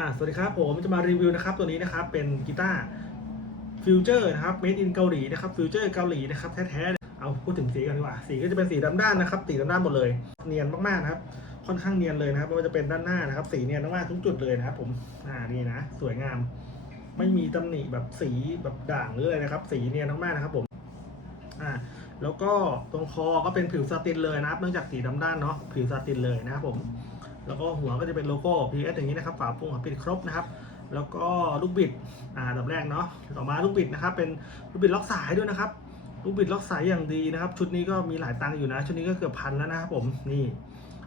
อ่าสวัสดีครับผมจะมารีวิวนะครับตัวนี้นะครับเป็นกีตาร์ฟิวเจอร์นะครับ made in เกาหลีนะครับฟิวเจอร์เกาหลีนะครับแท้ๆเอาพูดถึงสีกันดีกว่าสีก็จะเป็นสีดำด้านนะครับสีดำด้านหมดเลย เนียนมากๆนะครับค่อนข้างเนียนเลยนะครับไม่ว่าจะเป็นด้านหน้านะครับ สีเนียนมากๆทุกจุดเลยนะครับ ผมอ่านี่นะ สวยงาม ไม่มีตำหนิแบบสีแบบด่างหรืออะไรนะครับ สีเนียนมากๆนะครับผมอ่าแล้วก็ตรงคอก็เป็นผิวซาตินเลยนะครับ เนื่องจากสีดำด้านเนาะผิวซาตินเลยนะครับผม แล้วก็หัวก็จะเป็นโลโก้ PS อย่างนี้นะครับ ฝาปุ่งฝาปิดครบนะครับ แล้วก็ลูกบิด อ่าดับแรกเนาะ ต่อมาลูกบิดนะครับ เป็นลูกบิดล็อกสายด้วยนะครับ ลูกบิดล็อกสายอย่างดีนะครับ ชุดนี้ก็มีหลายตังค์อยู่นะ ชุดนี้ก็เกือบพันแล้วนะครับผม นี่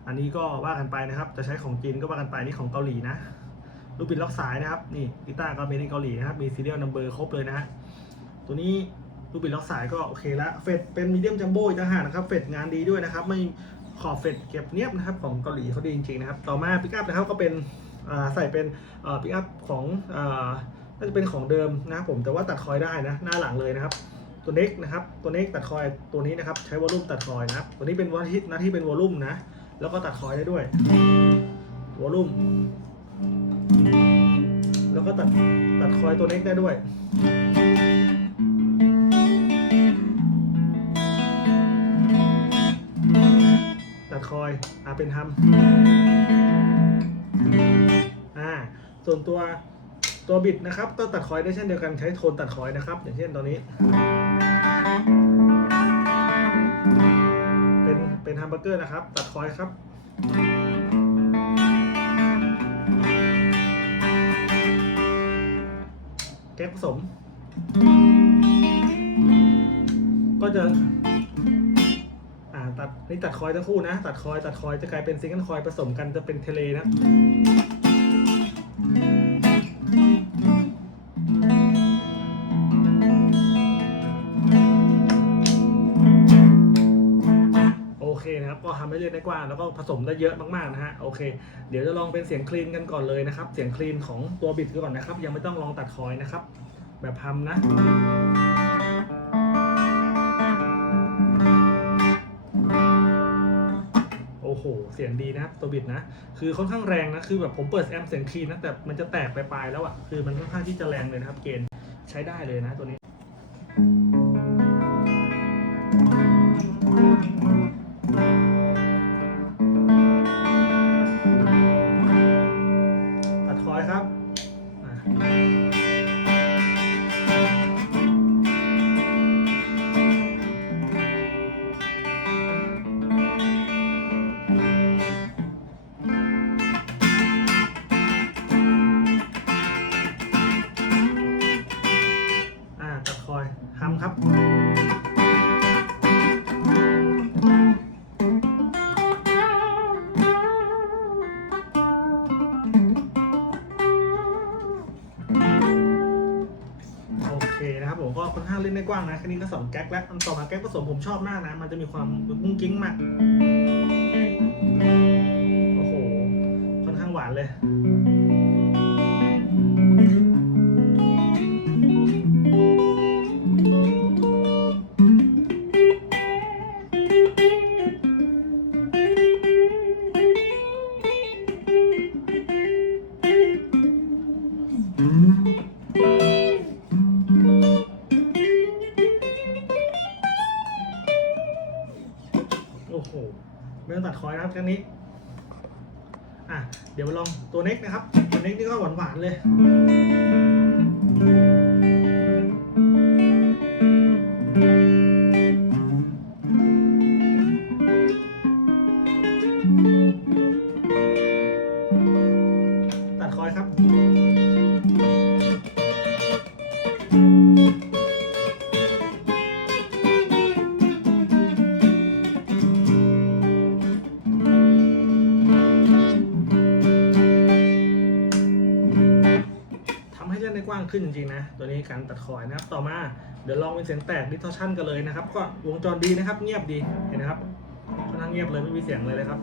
อันนี้ก็ว่ากันไปนะครับ จะใช้ของจีนก็ว่ากันไป นี่ของเกาหลีนะ ลูกบิดล็อกสายนะครับ นี่กีตาร์ก็เมนเกาหลีนะครับ มีซีเรียลนัมเบอร์ครบเลยนะฮะ ตัวนี้ลูกบิดล็อกสายก็โอเคละ เฟดเป็นมีเดียมจัมโบ้อีกต่างหากนะครับ เฟดงานดีด้วยนะครับ ไม่ ขอบเฟดเก็บเนียบนะครับของเกาหลีเขาดีจริงๆนะครับ ต่อมาปิกอัพนะครับก็เป็นใส่เป็นปิกอัพของน่าจะเป็นของเดิมนะครับผมแต่ว่าตัดคอยได้นะหน้าหลังเลยนะครับตัวเน็กนะครับตัวเน็กตัดคอยตัวนี้นะครับใช้วอลลุ่มตัดคอยนะครับตัวนี้เป็นวอลที่หน้าที่เป็นวอลลุ่มนะแล้วก็ตัดคอยได้ด้วยวอลลุ่มแล้วก็ตัดตัดคอยตัวเน็กได้ด้วย คอยอ่าเป็นทำอ่าส่วนตัวตัวบิดนะครับก็ตัดคอยได้เช่นเดียวกันใช้โทนตัดคอยนะครับ อย่างเช่นตอนนี้ เป็นเป็นฮัมเบอร์เกอร์นะครับ ตัดคอยครับแก๊สผสม ก็จะ ตัดนี่ตัดคอยทั้งคู่นะ ตัดคอยตัดคอยจะกลายเป็นซิงเกิลคอยผสมกันจะเป็นเทเลนะโอเคนะครับก็ทำให้เล่นได้กว้าแล้วก็ผสมได้เยอะมากๆนะฮะโอเค เดี๋ยวจะลองเป็นเสียงคลีนกันก่อนเลยนะครับ เสียงคลีนของตัวบิดก่อนนะครับ ยังไม่ต้องลองตัดคอยนะครับ แบบทำนะ สียงดีนะครับตัวบิดนะ คือค่อนข้างแรงนะ คือแบบผมเปิดแอมป์เสียงคลีนนะ แต่มันจะแตกไปลายๆแล้วอะ่ะ คือมันค่อนข้างที่จะแรงเลยนะครับ เกณฑ์ใช้ได้เลยนะตัวนี้ กว้างนได้กว้างนะแค่นี้ก็สองแก๊กแล้วอันต่อมาแก๊กผสมผมชอบมากนะ มันจะมีความกุ้งกิ้งมากโอ้โหค่อนข้างหวานเลย โอ้โห ไม่ต้องตัดคอยนะครับครั้งนี้ อะ เดี๋ยวมาลองตัวเน็กนะครับ ตัวเน็กนี่ก็หวานๆเลย ขึ้นจริงๆนะ ตัวนี้การตัดคอยนะครับ ต่อมาเดี๋ยวลองเป็นเสียงแตกดิทอชั่นกันเลยนะครับ ก็วงจรดีนะครับ เงียบดีเห็นนะครับค่อนข้างเงียบเลยไม่มีเสียงเลยเลยครับ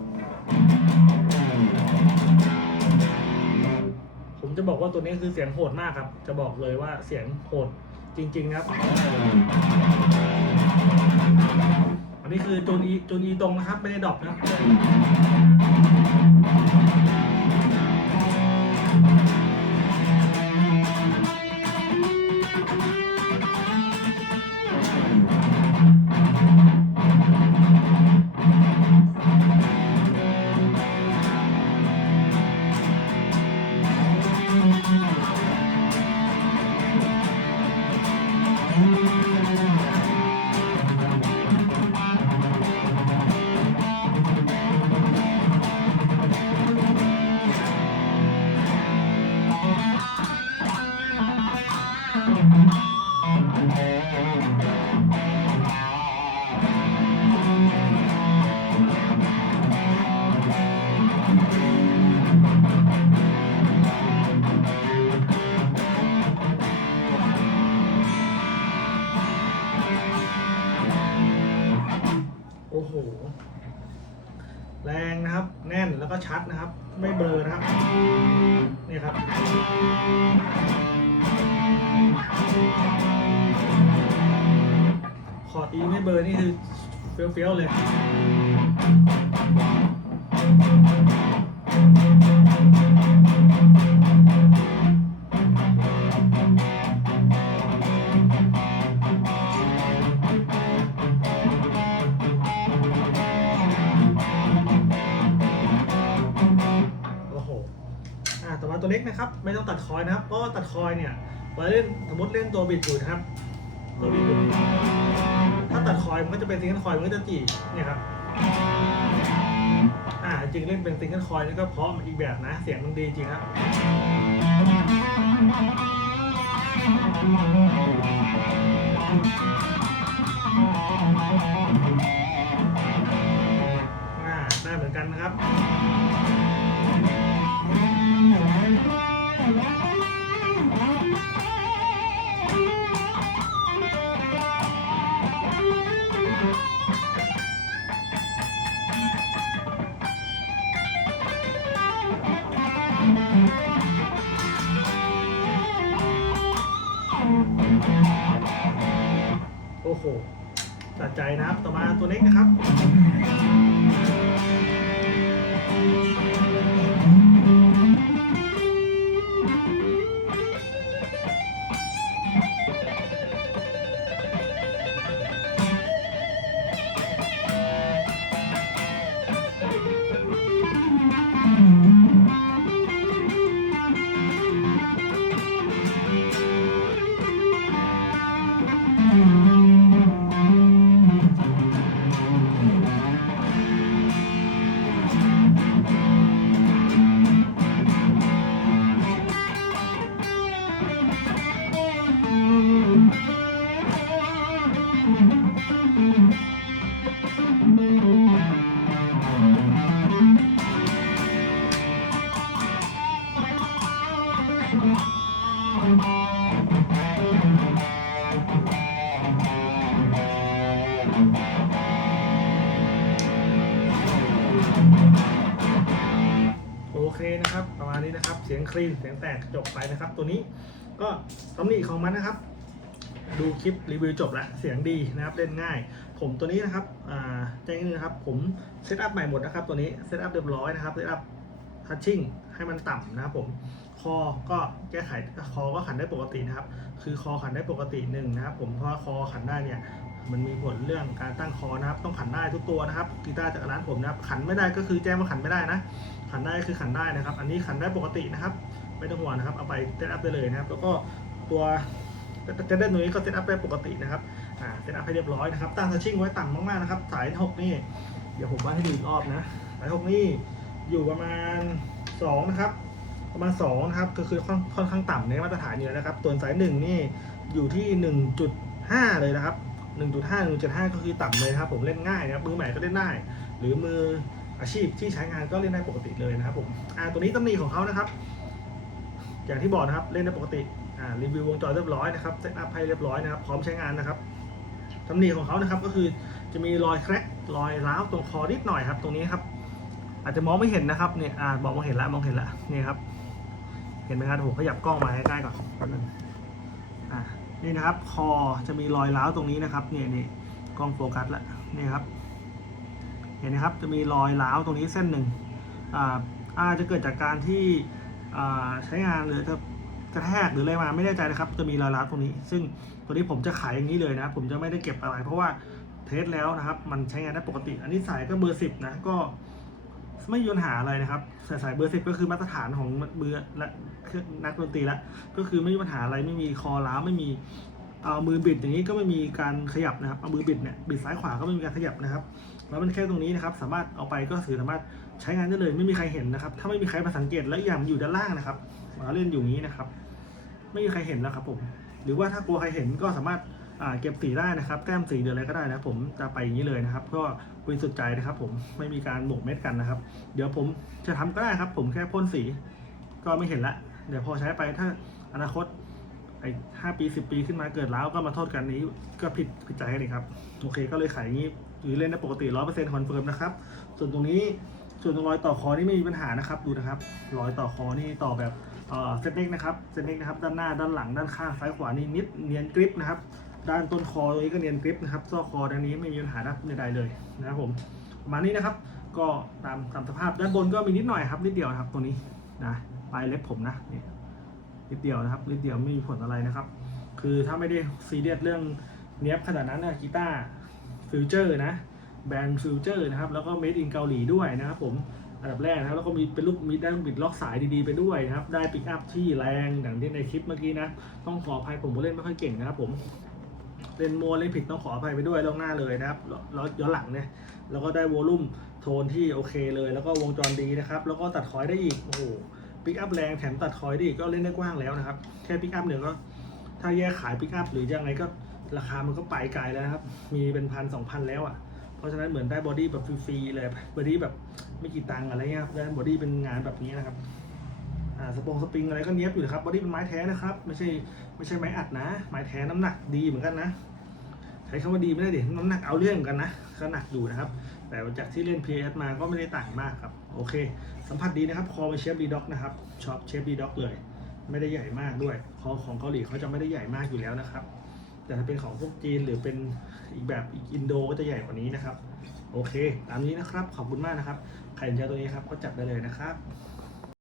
ผมจะบอกว่าตัวนี้คือเสียงโหดมากครับ จะบอกเลยว่าเสียงโหดจริงๆนะครับ อันนี้คือจูนอีจูนอีตรงนะครับ ไม่ได้ดรอปนะ แรงนะครับ แน่นแล้วก็ชัดนะครับ ไม่เบลอนะครับ นี่ครับ ขอตีไม่เบลอร์นี่คือเฟี้ยวๆเลย นะครับ ไม่ต้องตัดคอยนะครับ เพราะว่าตัดคอยเนี่ยเวลาเล่นสมมติเล่นตัวบิดอยู่นะครับ ตัวบิดอยู่ถ้าตัดคอยมันก็จะเป็นซิงเกิลคอยมันก็จะจีเนี่ยครับอ่าจริงเล่นเป็นซิงเกิลคอยนี่ก็เพราะมันอีกแบบนะ เสียงมันดีจริงครับอ่าได้เหมือนกันนะครับ นะครับ ต่อมาตัวเล็กนะครับ เสียงคลีนเสียงแตกจบไปนะครับ ตัวนี้ก็ตำหนิของมันนะครับ ดูคลิปรีวิวจบแล้วเสียงดีนะครับเล่นง่าย ผมตัวนี้นะครับอ่าแจ้งนิดนึงนะครับ ผมเซตอัพใหม่หมดนะครับ ตัวนี้เซตอัพเรียบร้อยนะครับเซตอัพทัชชิ่งให้มันต่ำนะครับผมคอก็แก้ไขคอก็ขันได้ปกตินะครับ คือคอขันได้ปกติหนึ่งนะครับ ผมเพราะว่าคอขันได้เนี่ย มันมีผลเรื่องการตั้งคอนะครับ ต้องขันได้ทุกตัวนะครับกีตาร์จากร้านผมนะครับ ขันไม่ได้ก็คือแจ้งว่าขันไม่ได้นะ ขันได้คือขันได้นะครับ อันนี้ขันได้ปกตินะครับ ไม่ต้องห่วงนะครับ เอาไปเซตอัพได้เลยนะครับ แล้วก็ตัวจะได้ตัวนี้ก็เซตอัพได้ปกตินะครับอ่าเซตอัพให้เรียบร้อยนะครับตั้งทัชชิ่งไว้ต่ำมากๆนะครับ สายหกนี่ เดี๋ยวผมวาดให้ดูอีกรอบนะสายหกนี่อยู่ประมาณสองนะครับประมาณสองนะครับก็คือค่อนค่อนข้างต่ำในมาตรฐานอยู่แล้วนะครับส่วนสายหนึ่งนี่อยู่ที่หนึ่งจุดห้าเลยนะครับ 1.5 1.5ก็คือต่ำเลยครับผมเล่นง่ายนะครับมือใหม่ก็เล่นได้ หรือมืออาชีพที่ใช้งานก็เล่นได้ปกติเลยนะครับผมอ่าตัวนี้ตำหนิของเขานะครับ อย่างที่บอกนะครับเล่นได้ปกติอ่ารีวิววงจรเรียบร้อยนะครับเซตอัพให้เรียบร้อยนะครับพร้อมใช้งานนะครับตำหนิของเขานะครับก็คือจะมีรอยแครกรอยร้าวตรงคอนิดหน่อยครับ ตรงนี้ครับ อาจจะมองไม่เห็นนะครับเนี่ยอ่าบอกมองเห็นละมองเห็นละนี่ครับ เห็นไหมครับผมขยับกล้องมาใกล้ๆก่อนแป๊บนึงอ่า นี่นะครับ คอจะมีรอยร้าวตรงนี้นะครับเนี่ยนี่กล้องโฟกัสล้วนี่ครับ เห็นนะครับจะมีรอยร้าวตรงนี้เส้นหนึ่งอ่าอาจจะเกิดจากการที่ใช้งานหรือจะกระแทกหรืออะไรมาไม่แน่ใจนะครับ จะมีรอยร้าวตรงนี้ ซึ่งตัวนี้ผมจะขายอย่างนี้เลยนะ ผมจะไม่ได้เก็บอะไร เพราะว่าเทสแล้วนะครับ มันใช้งานได้ปกติ อันนี้สายก็เบอร์สิบนะก็ ไม่มีปัญหาอะไรนะครับสายสายเบอร์สิบก็คือมาตรฐานของมือและเครื่องนักดนตรีละก็คือไม่มีปัญหาอะไรไม่มีคอล้าวไม่มีเอามือบิดอย่างนี้ก็ไม่มีการขยับนะครับเอามือบิดเนี่ยบิดซ้ายขวาก็ไม่มีการขยับนะครับแล้วมันแค่ตรงนี้นะครับ สามารถเอาไปก็สื่อสามารถใช้งานได้เลยไม่มีใครเห็นนะครับ ถ้าไม่มีใครมาสังเกตและอีกอย่างอยู่ด้านล่างนะครับมาเล่นอยู่นี้นะครับ ไม่มีใครเห็นแล้วครับผม หรือว่าถ้ากลัวใครเห็นก็สามารถ เก็บสีได้นะครับแต้มสีหรืออะไรก็ได้นะผมจะไปอย่างนี้เลยนะครับก็บริสุทธิ์ใจนะครับ ผมไม่มีการหมกเม็ดกันนะครับ เดี๋ยวผมจะทำก็ได้ครับ ผมแค่พ่นสีก็ไม่เห็นละ เดี๋ยวพอใช้ไปถ้าอนาคตไอ้ห้าปีสิบปีขึ้นมาเกิดแล้วก็มาโทษกันนี้ก็ผิดผิดใจกันอีกครับ โอเค ก็เลยขายอย่างนี้หรือเล่นได้ปกติร้อยเปอร์เซ็นต์คอนเฟิร์มนะครับ ส่วนตรงนี้ส่วนตรงรอยต่อคอนี่ไม่มีปัญหานะครับ ดูนะครับ รอยต่อคอนี่ต่อแบบเออเซตเน็กนะครับเซตเน็กนะครับ ด้านหน้าด้านหลังด้านข้างซ้ายขวานี่นิดเนียนกริปนะครับ ด้านต้นคอตรงนี้ก็เนียนกริปนะครับซอกคอด้านนี้ไม่มีปัญหาใดๆเลยนะครับผมประมาณนี้นะครับ ก็ตามตามสภาพด้านบนก็มีนิดหน่อยครับนิดเดียวครับตรงนี้นะปลายเล็บผมนะนี่นิดเดียวนะครับนิดเดียวไม่มีผลอะไรนะครับ คือถ้าไม่ได้ซีเรียสเรื่องเนี้ยบขนาดนั้นนะกีตาร์ฟิวเจอร์นะแบรนด์ฟิวเจอร์นะครับแล้วก็เมดอินเกาหลีด้วยนะครับผมอันดับแรกนะครับแล้วก็มีเป็นลูกมีได้ลูกบิดล็อกสายดีๆไปด้วยนะครับ ได้ปิกอัพที่แรงอย่างที่ในคลิปเมื่อกี้นะ ต้องขออภัยผมก็เล่นไม่ค่อยเก่งนะครับผม เล่นโมวเล่นผิดต้องขออภัยไปด้วยล่วงหน้าเลยนะครับแล้วย้อนหลังเนี่ยแล้วก็ได้วอลลุ่มโทนที่โอเคเลย แล้วก็วงจรดีนะครับ แล้วก็ตัดคอยได้อีกโอ้โหปิกอัพแรงแถมตัดคอยได้อีกก็เล่นได้กว้างแล้วนะครับ แค่ปิกอัพเนี่ยก็ถ้าแยกขายปิกอัพหรือยังไงก็ราคามันก็ไปไกลแล้วนะครับ มีเป็นพันสองพันแล้วอะ เพราะฉะนั้นเหมือนได้บอดี้แบบฟรีๆเลย บอดี้แบบไม่กี่ตังค์อะไรเงี้ยได้บอดี้เป็นงานแบบนี้นะครับ อ่าสปงสปริงอะไรก็เนี้ยบอยู่นะครับบอดี้เป็นไม้แท้นะครับ ไม่ใช่ไม่ใช่ไม้อัดนะ ไม้แท้น้ำหนักดีเหมือนกันนะ ใช้คำว่าดีไม่ได้เดิน้ำหนักเอาเรื่องกันนะก็หนักอยู่นะครับ แต่จากที่เล่น PS มาก็ไม่ได้ต่างมากครับ โอเค สัมผัสดีนะครับ คอเป็นเชฟดีด็อกนะครับชอบเชฟดีด็อกเลย ไม่ได้ใหญ่มากด้วย คอของเกาหลีเขาจะไม่ได้ใหญ่มากอยู่แล้วนะครับ แต่ถ้าเป็นของพวกจีนหรือเป็นอีกแบบอีกอินโดก็จะใหญ่กว่านี้นะครับ โอเค ตามนี้นะครับ ขอบคุณมากนะครับ ใครสนใจตัวนี้ครับก็จับได้เลยนะครับ